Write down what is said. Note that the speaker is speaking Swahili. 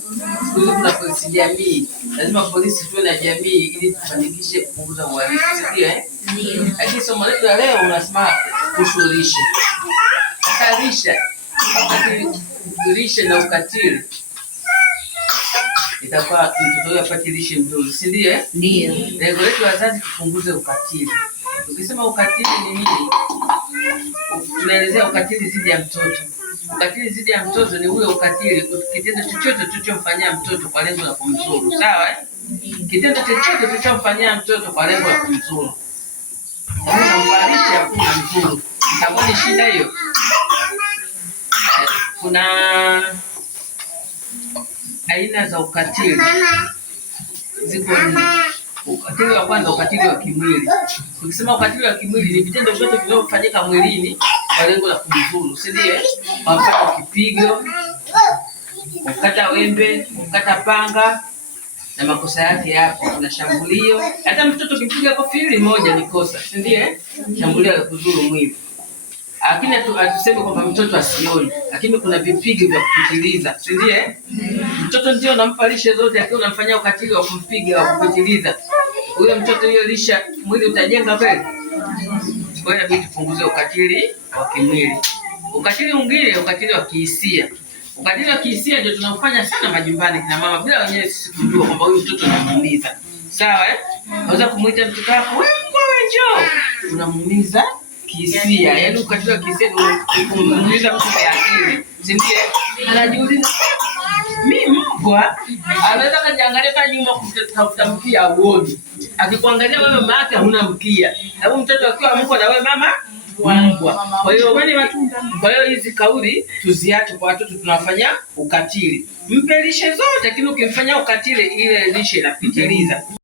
Siku hizi kuna polisi jamii, lazima polisi tuwe na jamii ili tufanikishe kupunguza uhalifu, ndio Ndio. Lakini somo letu la leo unasema kuhusu lishe. Lishe na ukatili. Itakuwa mtoto apate lishe nzuri, si ndio? Ndio. Lengo letu wazazi kupunguza ukatili. Ukisema ukatili ni nini? Tunaelezea ukatili dhidi ya mtoto. Ukatili dhidi ya mtoto ni ule ukatili, kitendo chochote tulichomfanyia mtoto kwa lengo la kumzuru. Sawa Kitendo chochote tulichomfanyia mtoto kwa lengo la kumzuru. Unamfalisha kuna mzuru. Itakuwa ni shida hiyo. Kuna aina za ukatili. Ziko nne. Ukatili wa kwanza, ukatili wa kimwili. Ukisema ukatili wa kimwili ni vitendo vyote vinavyofanyika mwilini kwa lengo la kumdhuru, si ndio? Kwa mfano kipigo, kukata wembe, kukata panga na makosa yake hapo. Kuna shambulio, hata mtoto kimpiga kofi moja ni kosa, si ndio? Shambulio la kudhuru mwili. Lakini hatusemi kwamba mtoto asioni, lakini kuna vipigo vya kupitiliza, si ndio? Mtoto ndio unampa lishe zote, lakini unamfanyia ukatili wa kumpiga wa kupitiliza. Huyo mtoto hiyo lisha mwili utajenga kweli? Kwa hiyo inabidi tupunguze ukatili wa kimwili. Ukatili mwingine, ukatili wa kihisia. Ukatili wa kihisia ndio tunaofanya sana majumbani kina mama bila wenyewe sisi kujua kwamba huyu mtoto anamuumiza. Sawa Unaweza kumuita mtoto wako, wewe njoo. Unamuumiza kihisia. Yaani ukatili wa kihisia ni kumuumiza kwa akili. Si ndio? Anajiuliza mimi mbwa, anaweza kajiangalia kwa nyuma kutafuta mkia uone. Akikuangalia wewe mama yake huna mkia. Hebu mtoto akiwa mbwa na wewe mama mbwa. Kwa hiyo hizi kauli tuziache kwa watoto tunafanya ukatili. Mpe lishe zote, lakini ukimfanya ukatili ile lishe inapitiliza.